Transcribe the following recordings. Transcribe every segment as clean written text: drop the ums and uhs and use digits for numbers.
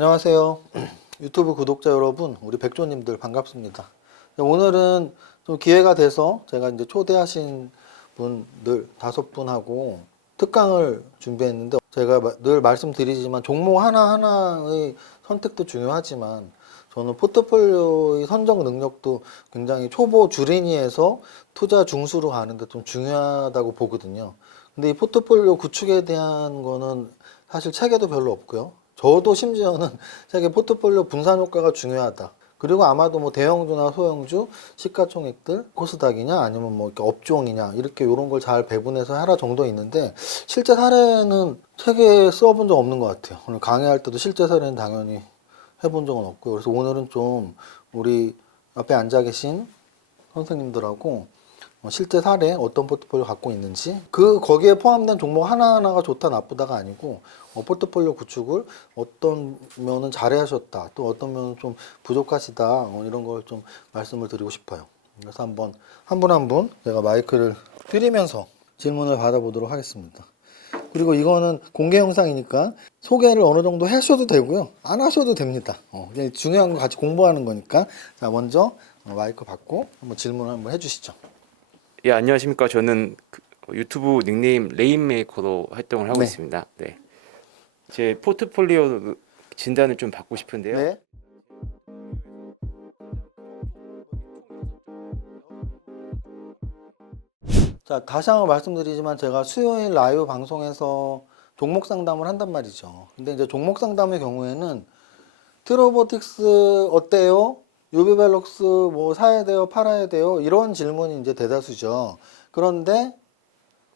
안녕하세요. 유튜브 구독자 여러분, 우리 백조님들 반갑습니다. 오늘은 좀 기회가 돼서 제가 이제 초대하신 분들 5분하고 특강을 준비했는데, 제가 늘 말씀드리지만 종목 하나하나의 선택도 중요하지만 저는 포트폴리오의 선정 능력도 굉장히 초보 주린이에서 투자 중수로 가는데 좀 중요하다고 보거든요. 근데 이 포트폴리오 구축에 대한 거는 사실 체계도 별로 없고요. 저도 심지어는 세계 포트폴리오 분산 효과가 중요하다. 그리고 아마도 뭐 대형주나 소형주, 시가총액들, 코스닥이냐 아니면 뭐 이렇게 업종이냐 이렇게 이런 걸 잘 배분해서 하라 정도 있는데, 실제 사례는 책에 써본 적 없는 것 같아요. 오늘 강의할 때도 실제 사례는 당연히 해본 적은 없고요. 그래서 오늘은 좀 우리 앞에 앉아 계신 선생님들하고 실제 사례 어떤 포트폴리오 갖고 있는지, 거기에 포함된 종목 하나하나가 좋다 나쁘다가 아니고 포트폴리오 구축을 어떤 면은 잘하셨다, 또 어떤 면은 좀 부족하시다, 이런 걸 좀 말씀을 드리고 싶어요. 그래서 한번 한 분 한 분 제가 마이크를 드리면서 질문을 받아보도록 하겠습니다. 그리고 이거는 공개 영상이니까 소개를 어느 정도 하셔도 되고요, 안 하셔도 됩니다. 중요한 거 같이 공부하는 거니까. 자, 먼저 마이크 받고 한번 질문을 한번 해주시죠. 예, 안녕하십니까. 저는 유튜브 닉네임 레인메이커로 활동을 하고 네. 있습니다. 네. 제 포트폴리오 진단을 좀 받고 싶은데요. 네. 자, 다시 한번 말씀드리지만 제가 수요일 라이브 방송에서 종목 상담을 한단 말이죠. 근데 이제 종목 상담의 경우에는 트로보틱스 어때요? 유비벨럭스 뭐 사야 돼요? 팔아야 돼요? 이런 질문이 이제 대다수죠. 그런데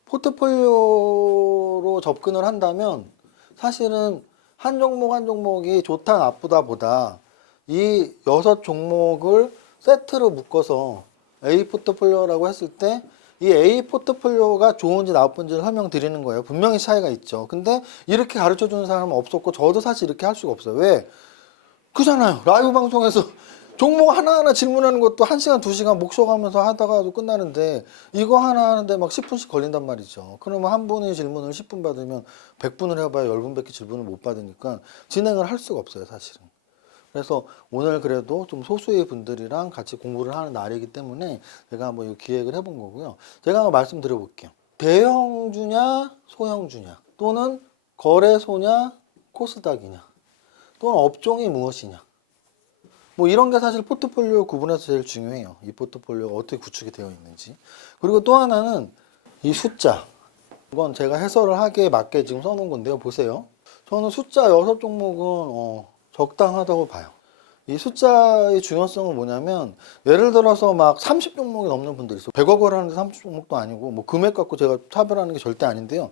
포트폴리오로 접근을 한다면 사실은 한 종목 한 종목이 좋다 나쁘다 보다 이 6종목을 세트로 묶어서 A 포트폴리오라고 했을 때 이 A 포트폴리오가 좋은지 나쁜지를 설명드리는 거예요. 분명히 차이가 있죠. 근데 이렇게 가르쳐 주는 사람은 없었고, 저도 사실 이렇게 할 수가 없어요. 왜? 그잖아요. 라이브 방송에서 종목 하나하나 질문하는 것도 1시간, 2시간 목쇼가면서 하다가도 끝나는데, 이거 하나 하는데 막 10분씩 걸린단 말이죠. 그러면 한 분이 질문을 10분 받으면 100분을 해봐야 10분밖에 질문을 못 받으니까 진행을 할 수가 없어요, 사실은. 그래서 오늘 그래도 좀 소수의 분들이랑 같이 공부를 하는 날이기 때문에 제가 한번 이 기획을 해본 거고요. 제가 한번 말씀드려 볼게요. 대형주냐, 소형주냐, 또는 거래소냐, 코스닥이냐, 또는 업종이 무엇이냐. 뭐 이런 게 사실 포트폴리오 구분해서 제일 중요해요. 이 포트폴리오가 어떻게 구축이 되어 있는지. 그리고 또 하나는 이 숫자. 이건 제가 해설을 하기에 맞게 지금 써놓은 건데요. 보세요. 저는 숫자 6종목은 적당하다고 봐요. 이 숫자의 중요성은 뭐냐면, 예를 들어서 막 30종목이 넘는 분들 있어요. 100억을 하는데 30종목도 아니고, 뭐 금액 갖고 제가 차별하는 게 절대 아닌데요.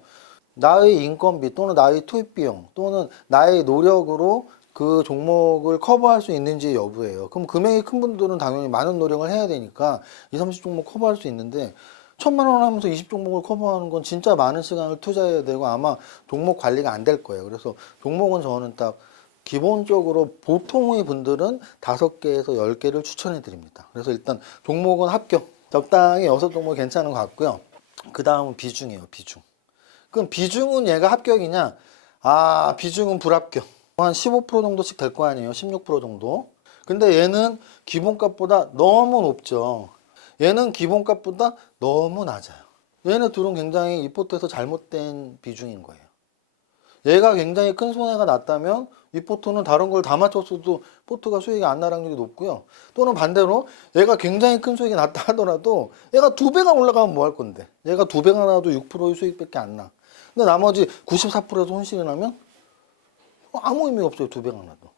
나의 인건비 또는 나의 투입 비용 또는 나의 노력으로 그 종목을 커버할 수 있는지 여부예요. 그럼 금액이 큰 분들은 당연히 많은 노력을 해야 되니까 20, 30종목 커버할 수 있는데, 1,000만 원 하면서 20종목을 커버하는 건 진짜 많은 시간을 투자해야 되고 아마 종목 관리가 안 될 거예요. 그래서 종목은 저는 딱 기본적으로 보통의 분들은 5개에서 10개를 추천해 드립니다. 그래서 일단 종목은 합격. 적당히 6종목 괜찮은 것 같고요. 그 다음은 비중이에요, 비중. 그럼 비중은 얘가 합격이냐? 아, 비중은 불합격. 한 15% 정도씩 될 거 아니에요. 16% 정도. 근데 얘는 기본값보다 너무 높죠. 얘는 기본값보다 너무 낮아요. 얘네 둘은 굉장히 이 포트에서 잘못된 비중인 거예요. 얘가 굉장히 큰 손해가 났다면 이 포트는 다른 걸 다 맞췄어도 포트가 수익이 안 날 확률이 높고요. 또는 반대로 얘가 굉장히 큰 수익이 났다 하더라도 얘가 2배가 올라가면 뭐 할 건데? 얘가 2배가 나도 6%의 수익밖에 안 나. 근데 나머지 94%에서 손실이 나면 아무 의미가 없어요. 2배가 나도.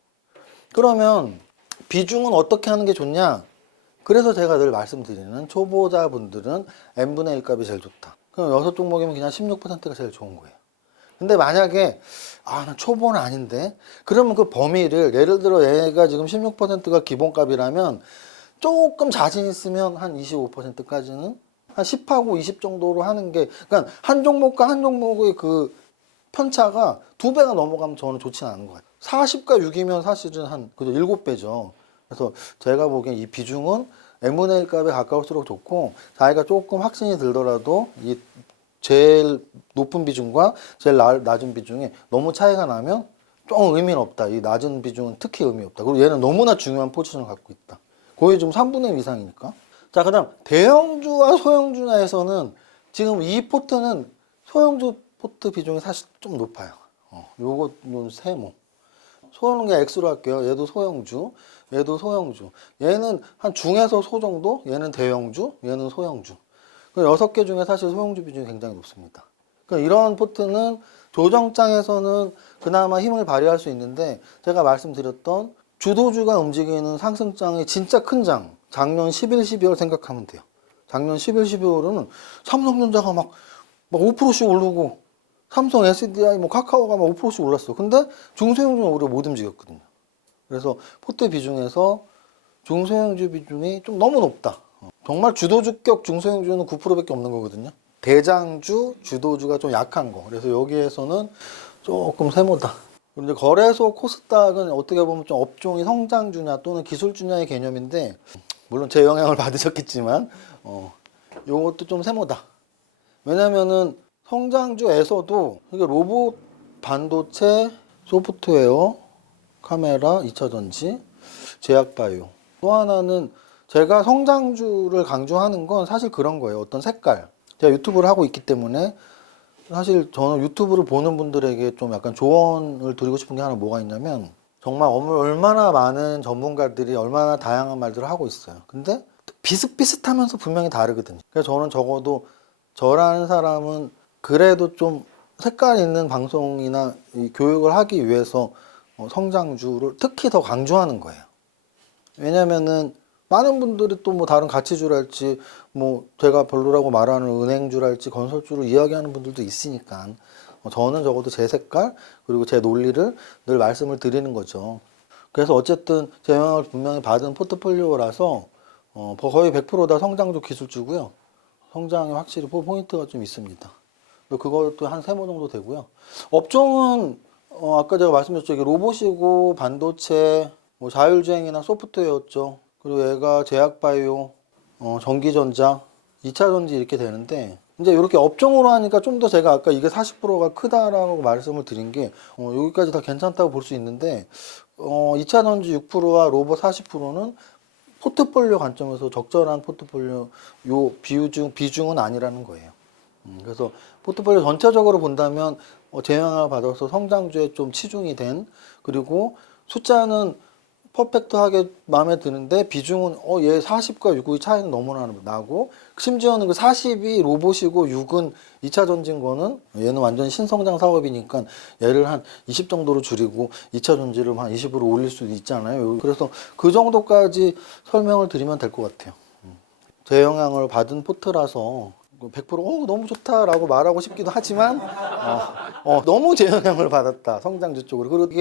그러면 비중은 어떻게 하는 게 좋냐? 그래서 제가 늘 말씀드리는, 초보자분들은 n분의 1 값이 제일 좋다. 그럼 6종목이면 그냥 16%가 제일 좋은 거예요. 근데 만약에 나 초보는 아닌데, 그러면 그 범위를, 예를 들어 얘가 지금 16%가 기본값이라면 조금 자신 있으면 한 25%까지는 한 10하고 20 정도로 하는 게, 그러니까 한 종목과 한 종목의 그 편차가 2배가 넘어가면 저는 좋지는 않은 것 같아요. 40과 6이면 사실은 한 7배죠. 그래서 제가 보기엔 이 비중은 n분의 1 값에 가까울수록 좋고, 자기가 조금 확신이 들더라도 이 제일 높은 비중과 제일 낮은 비중이 너무 차이가 나면 좀 의미는 없다. 이 낮은 비중은 특히 의미 없다. 그리고 얘는 너무나 중요한 포지션을 갖고 있다. 거의 지금 3분의 1 이상이니까. 자, 그다음 대형주와 소형주나에서는 지금 이 포트는 소형주 포트 비중이 사실 좀 높아요. 요건 세모. 소는 그냥 X로 할게요. 얘도 소형주, 얘도 소형주. 얘는 한 중에서 소 정도, 얘는 대형주, 얘는 소형주. 6개 중에 사실 소형주 비중이 굉장히 높습니다. 그러니까 이런 포트는 조정장에서는 그나마 힘을 발휘할 수 있는데, 제가 말씀드렸던 주도주가 움직이는 상승장이 진짜 큰 장, 작년 11, 12월 생각하면 돼요. 작년 11, 12월에는 삼성전자가 막 5%씩 오르고, 삼성, SDI, 카카오가 막 5%씩 올랐어. 근데 중소형주는 오히려 못 움직였거든요. 그래서 포트 비중에서 중소형주 비중이 좀 너무 높다. 정말 주도주격 중소형주는 9%밖에 없는 거거든요. 대장주, 주도주가 좀 약한 거. 그래서 여기에서는 조금 세모다. 그런데 거래소 코스닥은 어떻게 보면 좀 업종이 성장주냐 또는 기술주냐의 개념인데, 물론 제 영향을 받으셨겠지만 요것도 좀 세모다. 왜냐면은 성장주에서도 이게 로봇, 반도체, 소프트웨어, 카메라, 2차전지, 제약바이오. 또 하나는 제가 성장주를 강조하는 건 사실 그런 거예요. 어떤 색깔. 제가 유튜브를 하고 있기 때문에 사실 저는 유튜브를 보는 분들에게 좀 약간 조언을 드리고 싶은 게 하나 뭐가 있냐면, 정말 얼마나 많은 전문가들이 얼마나 다양한 말들을 하고 있어요. 근데 비슷비슷하면서 분명히 다르거든요. 그래서 저는 적어도 저라는 사람은 그래도 좀 색깔 있는 방송이나 이 교육을 하기 위해서 성장주를 특히 더 강조하는 거예요. 왜냐면은 많은 분들이 또 뭐 다른 가치주랄지 뭐 제가 별로라고 말하는 은행주랄지 건설주를 이야기하는 분들도 있으니까 저는 적어도 제 색깔 그리고 제 논리를 늘 말씀을 드리는 거죠. 그래서 어쨌든 제 영향을 분명히 받은 포트폴리오라서 거의 100%다 성장주 기술주고요. 성장에 확실히 포인트가 좀 있습니다. 그것도 한 3모 정도 되고요. 업종은 아까 제가 말씀드렸죠. 이게 로봇이고 반도체, 뭐 자율주행이나 소프트웨어였죠. 그리고 얘가 제약바이오, 전기전자, 2차전지 이렇게 되는데, 이제 이렇게 업종으로 하니까 좀 더 제가 아까 이게 40%가 크다라고 말씀을 드린 게 여기까지 다 괜찮다고 볼 수 있는데, 2차전지 6%와 로봇 40%는 포트폴리오 관점에서 적절한 포트폴리오 요 비중은 아니라는 거예요. 그래서 포트폴리오 전체적으로 본다면 제영을 받아서 성장주에 좀 치중이 된, 그리고 숫자는 퍼펙트하게 마음에 드는데 비중은 얘 40과 6의 차이는 너무나 나고, 심지어는 그 40이 로봇이고 6은 2차 전지인 거는 얘는 완전 신성장 사업이니까 얘를 한 20 정도로 줄이고 2차 전지를 한 20으로 올릴 수도 있잖아요. 그래서 그 정도까지 설명을 드리면 될 것 같아요. 제 영향을 받은 포트라서 100% 너무 좋다라고 말하고 싶기도 하지만 너무 제 영향을 받았다 성장주 쪽으로. 그리고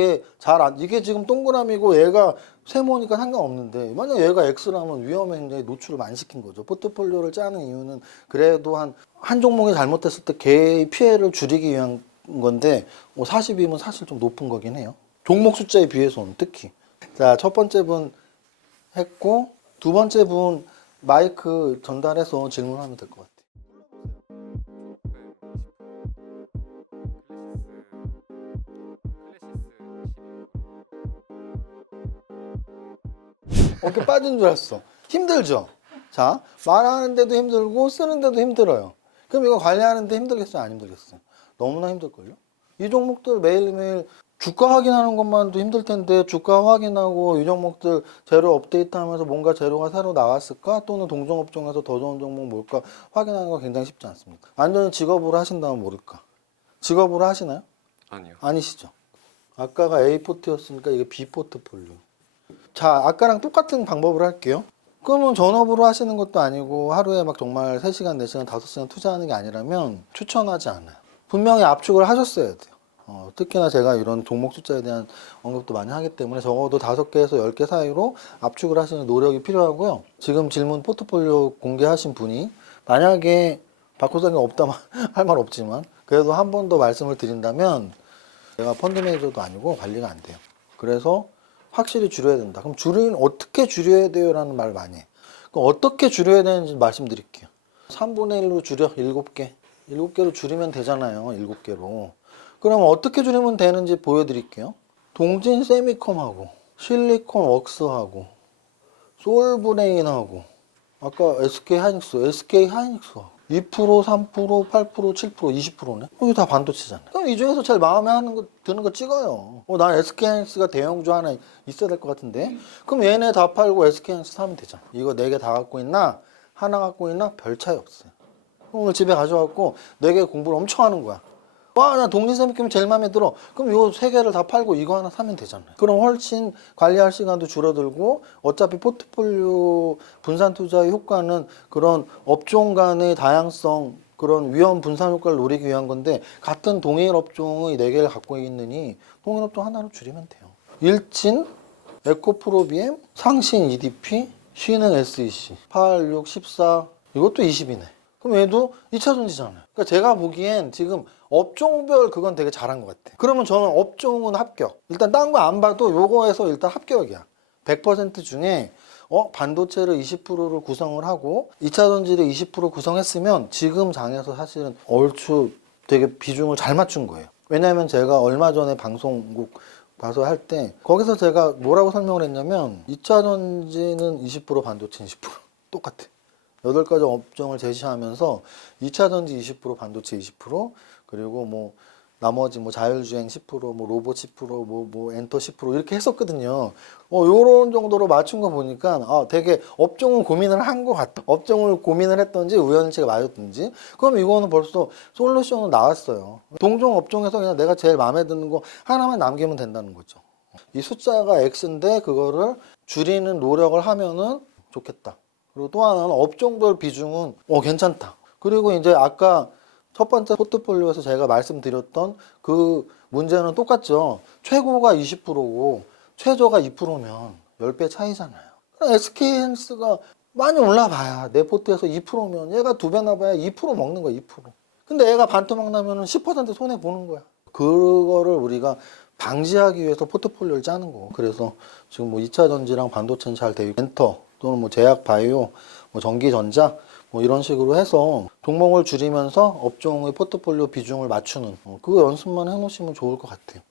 이게 지금 동그라미고 얘가 세모니까 상관없는데, 만약 얘가 X라면 위험 행동에 노출을 많이 시킨 거죠. 포트폴리오를 짜는 이유는 그래도 한 종목이 잘못됐을 때 개의 피해를 줄이기 위한 건데 40이면 사실 좀 높은 거긴 해요. 종목 숫자에 비해서는 특히. 자, 첫 번째 분 했고, 두 번째 분 마이크 전달해서 질문하면 될 것 같아요. 어깨 빠진 줄 알았어. 힘들죠? 자, 말하는데도 힘들고 쓰는데도 힘들어요. 그럼 이거 관리하는데 힘들겠어요? 안 힘들겠어요? 너무나 힘들걸요? 이 종목들 매일매일 주가 확인하는 것만도 힘들 텐데, 주가 확인하고 이 종목들 재료 업데이트하면서 뭔가 재료가 새로 나왔을까? 또는 동종업종에서 더 좋은 종목 뭘까? 확인하는 거 굉장히 쉽지 않습니다. 완전히 직업으로 하신다면 모를까? 직업으로 하시나요? 아니요. 아니시죠? 아까가 A 포트였으니까 이게 B 포트폴리오. 자, 아까랑 똑같은 방법을 할게요. 그러면 전업으로 하시는 것도 아니고 하루에 막 정말 3시간, 4시간, 5시간 투자하는 게 아니라면 추천하지 않아요. 분명히 압축을 하셨어야 돼요. 특히나 제가 이런 종목 숫자에 대한 언급도 많이 하기 때문에 적어도 5개에서 10개 사이로 압축을 하시는 노력이 필요하고요. 지금 질문 포트폴리오 공개하신 분이 만약에 바꿀 생각 없다 할 말 없지만 그래도 한 번 더 말씀을 드린다면, 제가 펀드 매니저도 아니고 관리가 안 돼요. 그래서 확실히 줄여야 된다. 그럼 어떻게 줄여야 돼요? 라는 말을 많이 해요. 그럼 어떻게 줄여야 되는지 말씀드릴게요. 3분의 1로 줄여. 7개. 7개로 줄이면 되잖아요. 7개로. 그럼 어떻게 줄이면 되는지 보여드릴게요. 동진 세미컴하고 실리콘 웍스하고 솔브레인하고 아까 SK 하이닉스하고 2%, 3%, 8%, 7%, 20%네? 이게 다 반도체잖아요. 그럼 이 중에서 제일 마음에 드는 거 찍어요. 난 SK하이닉스가 대형주 하나 있어야 될 것 같은데? 그럼 얘네 다 팔고 SK하이닉스 사면 되잖아. 이거 4개 다 갖고 있나? 하나 갖고 있나? 별 차이 없어요. 오늘 집에 가져갖고 4개 공부를 엄청 하는 거야. 와, 나 동진세미컴이 제일 마음에 들어. 그럼 요 3개를 다 팔고 이거 하나 사면 되잖아요. 그럼 훨씬 관리할 시간도 줄어들고 어차피 포트폴리오 분산 투자의 효과는 그런 업종 간의 다양성, 그런 위험 분산 효과를 노리기 위한 건데 같은 동일 업종의 4개를 갖고 있느니 동일 업종 하나로 줄이면 돼요. 일진, 에코프로비엠, 상신 EDP, 신흥 SEC, 8, 6, 14 이것도 20이네. 그럼 얘도 2차 전지잖아요. 그러니까 제가 보기엔 지금 업종별 그건 되게 잘한 것 같아. 그러면 저는 업종은 합격. 일단 딴 거 안 봐도 요거에서 일단 합격이야. 100% 중에 반도체를 20%를 구성을 하고 2차 전지를 20% 구성했으면 지금 장에서 사실은 얼추 되게 비중을 잘 맞춘 거예요. 왜냐하면 제가 얼마 전에 방송국 봐서 할 때 거기서 제가 뭐라고 설명을 했냐면 2차 전지는 20% 반도체 20% 똑같아. 8가지 업종을 제시하면서 2차 전지 20%, 반도체 20%, 그리고 뭐 나머지 뭐 자율주행 10%, 뭐 로봇 10%, 뭐 엔터 10% 이렇게 했었거든요. 요런 정도로 맞춘 거 보니까 되게 업종을 고민을 한 것 같다. 업종을 고민을 했던지 우연치가 맞았던지. 그럼 이거는 벌써 솔루션은 나왔어요. 동종 업종에서 그냥 내가 제일 마음에 드는 거 하나만 남기면 된다는 거죠. 이 숫자가 X인데 그거를 줄이는 노력을 하면은 좋겠다. 그리고 또 하나는 업종별 비중은 괜찮다. 그리고 이제 아까 첫 번째 포트폴리오에서 제가 말씀드렸던 그 문제는 똑같죠. 최고가 20%고 최저가 2%면 10배 차이잖아요. SK하이닉스가 많이 올라봐야 내 포트에서 2%면 얘가 2배나 봐야 2% 먹는 거야. 2%. 근데 얘가 반토막 나면 10% 손해 보는 거야. 그거를 우리가 방지하기 위해서 포트폴리오를 짜는 거고. 그래서 지금 뭐 2차 전지랑 반도체는 잘 돼 있고 엔터 또는 뭐 제약 바이오, 뭐 전기전자 뭐 이런 식으로 해서 종목을 줄이면서 업종의 포트폴리오 비중을 맞추는 그거 연습만 해놓으시면 좋을 것 같아요.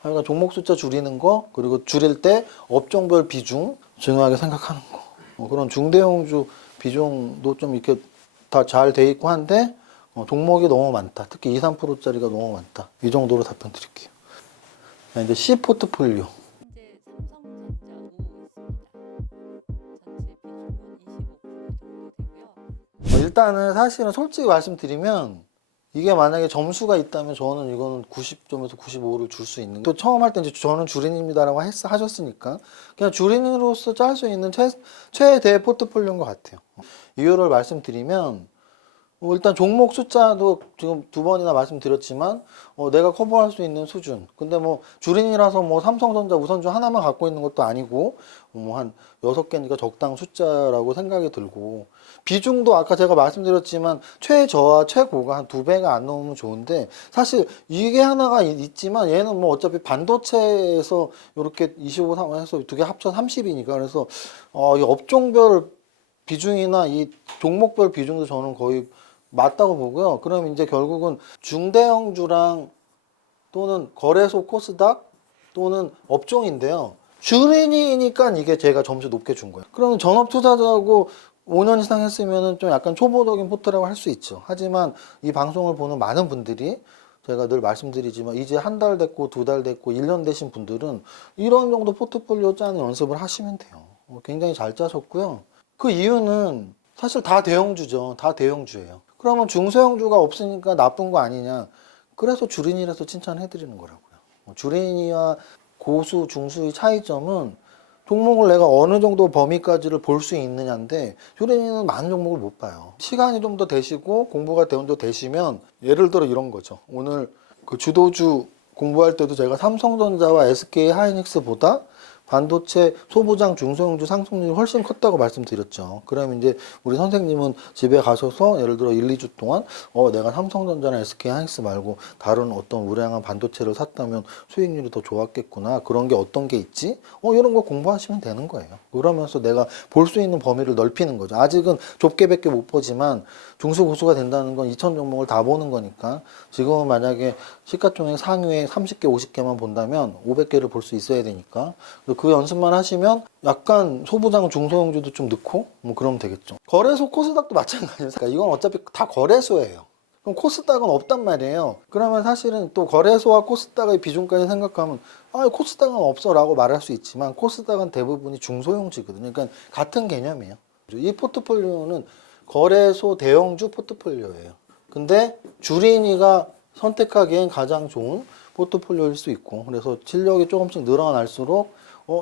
그러니까 종목 숫자 줄이는 거 그리고 줄일 때 업종별 비중 중요하게 생각하는 거 그런 중대형주 비중도 좀 이렇게 다 잘 돼 있고 한데 종목이 너무 많다. 특히 2, 3%짜리가 너무 많다. 이 정도로 답변 드릴게요. 이제 C 포트폴리오. 현재 삼성전자 우 있습니다. 전체 비중은 25% 정도 되고요. 일단은 사실은 솔직히 말씀드리면 이게 만약에 점수가 있다면 저는 이거는 90점에서 95를 줄 수 있는 또 처음 할 때 이제 저는 주린입니다라고 하셨으니까 그냥 주린으로서 짤 수 있는 최대 포트폴리오인 것 같아요. 이유를 말씀드리면 일단 종목 숫자도 지금 2번이나 말씀드렸지만 내가 커버할 수 있는 수준. 근데 뭐 주린이라서 뭐 삼성전자 우선주 하나만 갖고 있는 것도 아니고 뭐 한 6개니까 적당 숫자라고 생각이 들고 비중도 아까 제가 말씀드렸지만 최저와 최고가 한 2배가 안 넘으면 좋은데 사실 이게 하나가 있지만 얘는 뭐 어차피 반도체에서 이렇게 25, 3 해서 2개 합쳐 30이니까 그래서 이 업종별 비중이나 이 종목별 비중도 저는 거의 맞다고 보고요. 그럼 이제 결국은 중대형주랑 또는 거래소 코스닥 또는 업종인데요. 주린이니까 이게 제가 점수 높게 준 거예요. 그러면 전업 투자자하고 5년 이상 했으면 좀 약간 초보적인 포트라고 할 수 있죠. 하지만 이 방송을 보는 많은 분들이 제가 늘 말씀드리지만 이제 한 달 됐고 2달 됐고 1년 되신 분들은 이런 정도 포트폴리오 짜는 연습을 하시면 돼요. 굉장히 잘 짜셨고요. 그 이유는 사실 다 대형주죠. 다 대형주예요. 그러면 중소형주가 없으니까 나쁜 거 아니냐. 그래서 주린이라서 칭찬해드리는 거라고요. 주린이와 고수, 중수의 차이점은 종목을 내가 어느 정도 범위까지를 볼 수 있느냐인데 주린이는 많은 종목을 못 봐요. 시간이 좀 더 되시고 공부가 더 되시면 예를 들어 이런 거죠. 오늘 그 주도주 공부할 때도 제가 삼성전자와 SK하이닉스보다 반도체 소부장 중소형주 상승률이 훨씬 컸다고 말씀드렸죠. 그러면 이제 우리 선생님은 집에 가셔서 예를 들어 1, 2주 동안 내가 삼성전자나 SK하이닉스 말고 다른 어떤 우량한 반도체를 샀다면 수익률이 더 좋았겠구나. 그런 게 어떤 게 있지? 이런 거 공부하시면 되는 거예요. 그러면서 내가 볼 수 있는 범위를 넓히는 거죠. 아직은 좁게밖에 못 보지만 중수 고수가 된다는 건 2천 종목을 다 보는 거니까 지금은 만약에 시가총액 상위에 30개, 50개만 본다면 500개를 볼 수 있어야 되니까 그 연습만 하시면 약간 소부장 중소형주도 좀 넣고 뭐 그러면 되겠죠. 거래소 코스닥도 마찬가지예요. 그러니까 이건 어차피 다 거래소예요. 그럼 코스닥은 없단 말이에요. 그러면 사실은 또 거래소와 코스닥의 비중까지 생각하면 코스닥은 없어라고 말할 수 있지만 코스닥은 대부분이 중소형주거든요. 그러니까 같은 개념이에요. 이 포트폴리오는 거래소 대형주 포트폴리오예요. 근데 주린이가 선택하기엔 가장 좋은 포트폴리오일 수 있고 그래서 실력이 조금씩 늘어날수록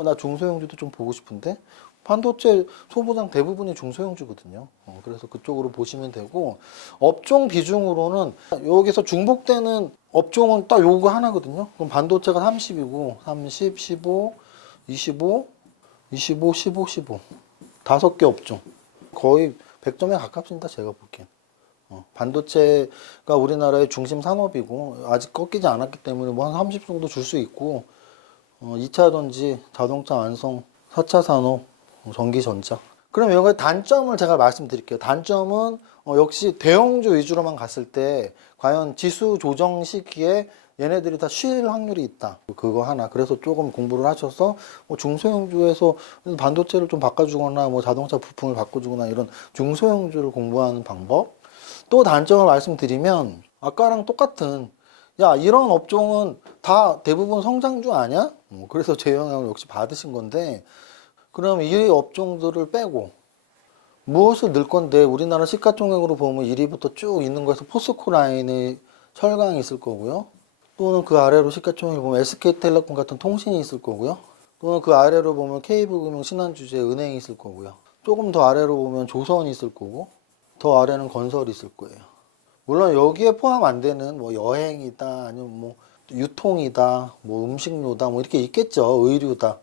나 중소형주도 좀 보고 싶은데 반도체 소부장 대부분이 중소형주거든요. 그래서 그쪽으로 보시면 되고 업종 비중으로는 여기서 중복되는 업종은 딱 요거 하나거든요. 그럼 반도체가 30이고 30, 15, 25, 25, 15, 15 다섯 개 업종 거의 100점에 가깝습니다. 제가 보기엔. 반도체가 우리나라의 중심 산업이고 아직 꺾이지 않았기 때문에 뭐 한 30 정도 줄 수 있고 2차전지, 자동차 완성, 4차 산업, 전기전자. 그럼 여기 단점을 제가 말씀드릴게요. 단점은 역시 대형주 위주로만 갔을 때 과연 지수 조정 시기에 얘네들이 다 쉴 확률이 있다. 그거 하나. 그래서 조금 공부를 하셔서 중소형주에서 반도체를 좀 바꿔주거나 뭐 자동차 부품을 바꿔주거나 이런 중소형주를 공부하는 방법. 또 단점을 말씀드리면 아까랑 똑같은 이런 업종은 다 대부분 성장주 아니야? 그래서 제 영향을 역시 받으신 건데 그럼 이 업종들을 빼고 무엇을 넣을 건데 우리나라 시가총액으로 보면 1위부터 쭉 있는 거에서 포스코 라인의 철강이 있을 거고요. 또는 그 아래로 시가총액을 보면 SK텔레콤 같은 통신이 있을 거고요. 또는 그 아래로 보면 KB금융 신한주주의 은행이 있을 거고요. 조금 더 아래로 보면 조선이 있을 거고 더 아래는 건설이 있을 거예요. 물론 여기에 포함 안 되는 뭐 여행이다 아니면 뭐 유통이다 뭐 음식료다 뭐 이렇게 있겠죠. 의류다.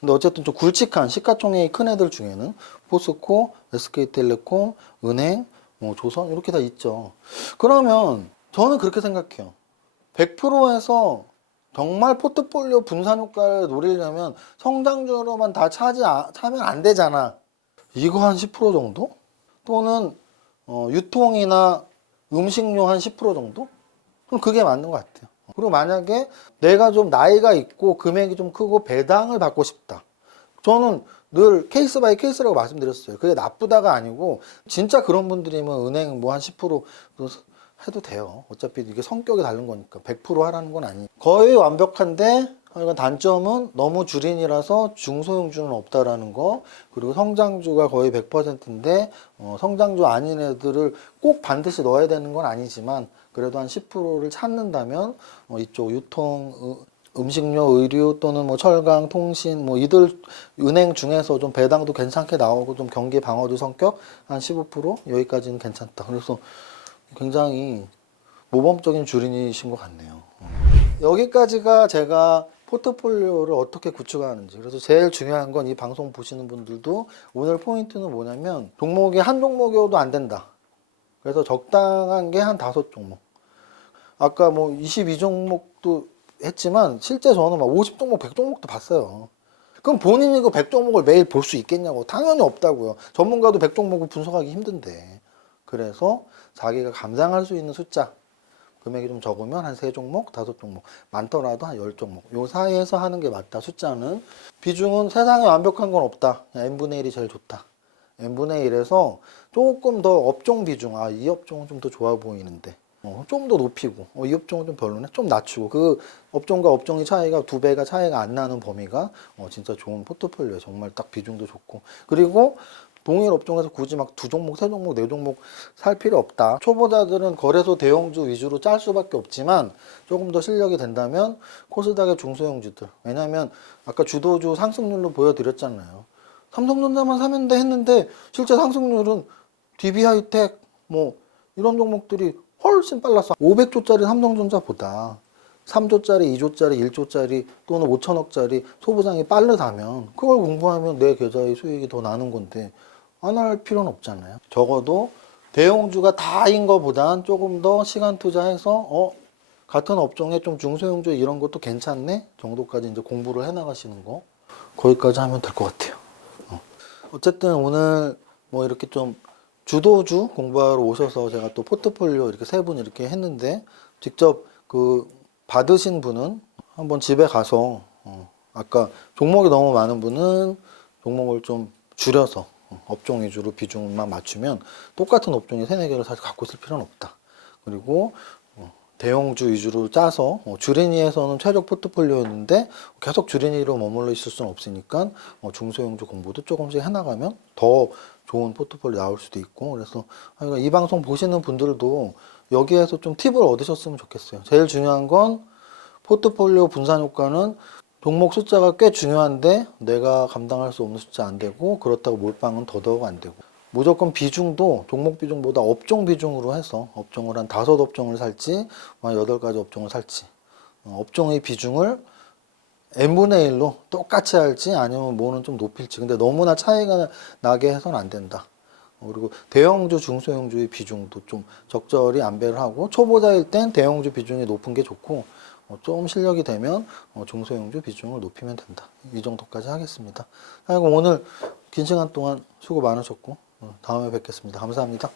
근데 어쨌든 좀 굵직한 시가총액이 큰 애들 중에는 포스코, SK텔레콤, 은행, 뭐 조선 이렇게 다 있죠. 그러면 저는 그렇게 생각해요. 100%에서 정말 포트폴리오 분산 효과를 노리려면 성장주로만 다 차면 안 되잖아. 이거 한 10% 정도? 또는 유통이나 음식료 한 10% 정도? 그럼 그게 맞는 것 같아요. 그리고 만약에 내가 좀 나이가 있고 금액이 좀 크고 배당을 받고 싶다. 저는 늘 케이스 바이 케이스라고 말씀드렸어요. 그게 나쁘다가 아니고 진짜 그런 분들이면 은행 뭐 한 10% 해도 돼요. 어차피 이게 성격이 다른 거니까 100% 하라는 건 아니에요. 거의 완벽한데 단점은 너무 주린이라서 중소형주는 없다라는 거. 그리고 성장주가 거의 100%인데 성장주 아닌 애들을 꼭 반드시 넣어야 되는 건 아니지만 그래도 한 10%를 찾는다면 이쪽 유통, 음식료, 의류 또는 뭐 철강, 통신 뭐 이들 은행 중에서 좀 배당도 괜찮게 나오고 좀 경기 방어주 성격 한 15% 여기까지는 괜찮다. 그래서 굉장히 모범적인 주린이신 것 같네요. 여기까지가 제가 포트폴리오를 어떻게 구축하는지. 그래서 제일 중요한 건 이 방송 보시는 분들도 오늘 포인트는 뭐냐면 종목이 한 종목이어도 안 된다. 그래서 적당한 게 한 5종목. 아까 뭐 22종목도 했지만 실제 저는 막 50종목, 100종목도 봤어요. 그럼 본인이 그 100종목을 매일 볼 수 있겠냐고. 당연히 없다고요. 전문가도 100종목을 분석하기 힘든데. 그래서 자기가 감당할 수 있는 숫자. 금액이 좀 적으면 한 3종목, 5종목, 많더라도 한 10종목. 요 사이에서 하는 게 맞다. 숫자는. 비중은 세상에 완벽한 건 없다. n분의 1이 제일 좋다. n분의 1에서 조금 더 업종 비중, 이 업종은 좀 더 좋아 보이는데. 좀 더 높이고, 이 업종은 좀 별로네. 좀 낮추고, 그 업종과 업종의 차이가 2배가 차이가 안 나는 범위가 진짜 좋은 포트폴리오에 정말 딱 비중도 좋고. 그리고 동일 업종에서 굳이 막 2종목, 3종목, 4종목 살 필요 없다. 초보자들은 거래소 대형주 위주로 짤 수밖에 없지만 조금 더 실력이 된다면 코스닥의 중소형주들. 왜냐면 아까 주도주 상승률로 보여드렸잖아요. 삼성전자만 사면 돼 했는데 실제 상승률은 DB하이텍 뭐 이런 종목들이 훨씬 빨랐어. 500조짜리 삼성전자보다 3조짜리, 2조짜리, 1조짜리 또는 5천억짜리 소부장이 빠르다면 그걸 공부하면 내 계좌의 수익이 더 나는 건데 안 할 필요는 없잖아요. 적어도 대형주가 다인 거보단 조금 더 시간 투자해서 같은 업종에 좀 중소형주 이런 것도 괜찮네 정도까지 이제 공부를 해 나가시는 거 거기까지 하면 될 것 같아요. 어쨌든 오늘 뭐 이렇게 좀 주도주 공부하러 오셔서 제가 또 포트폴리오 이렇게 세 분 이렇게 했는데 직접 그 받으신 분은 한번 집에 가서 아까 종목이 너무 많은 분은 종목을 좀 줄여서 업종 위주로 비중만 맞추면 똑같은 업종이 세네 개를 사실 갖고 있을 필요는 없다. 그리고 대형주 위주로 짜서 주린이에서는 최적 포트폴리오였는데 계속 주린이로 머물러 있을 수는 없으니까 중소형주 공부도 조금씩 해나가면 더 좋은 포트폴리오 나올 수도 있고 그래서 이 방송 보시는 분들도 여기에서 좀 팁을 얻으셨으면 좋겠어요. 제일 중요한 건 포트폴리오 분산 효과는 종목 숫자가 꽤 중요한데 내가 감당할 수 없는 숫자 안 되고 그렇다고 몰빵은 더더욱 안 되고 무조건 비중도 종목 비중보다 업종 비중으로 해서 업종을 한 5업종을 살지 8가지 업종을 살지 업종의 비중을 n분의 1로 똑같이 할지 아니면 뭐는 좀 높일지 근데 너무나 차이가 나게 해서는 안 된다. 그리고 대형주, 중소형주의 비중도 좀 적절히 안배를 하고 초보자일 땐 대형주 비중이 높은 게 좋고 좀 실력이 되면 중소형주 비중을 높이면 된다. 이 정도까지 하겠습니다. 아이고 오늘 긴 시간 동안 수고 많으셨고 다음에 뵙겠습니다. 감사합니다.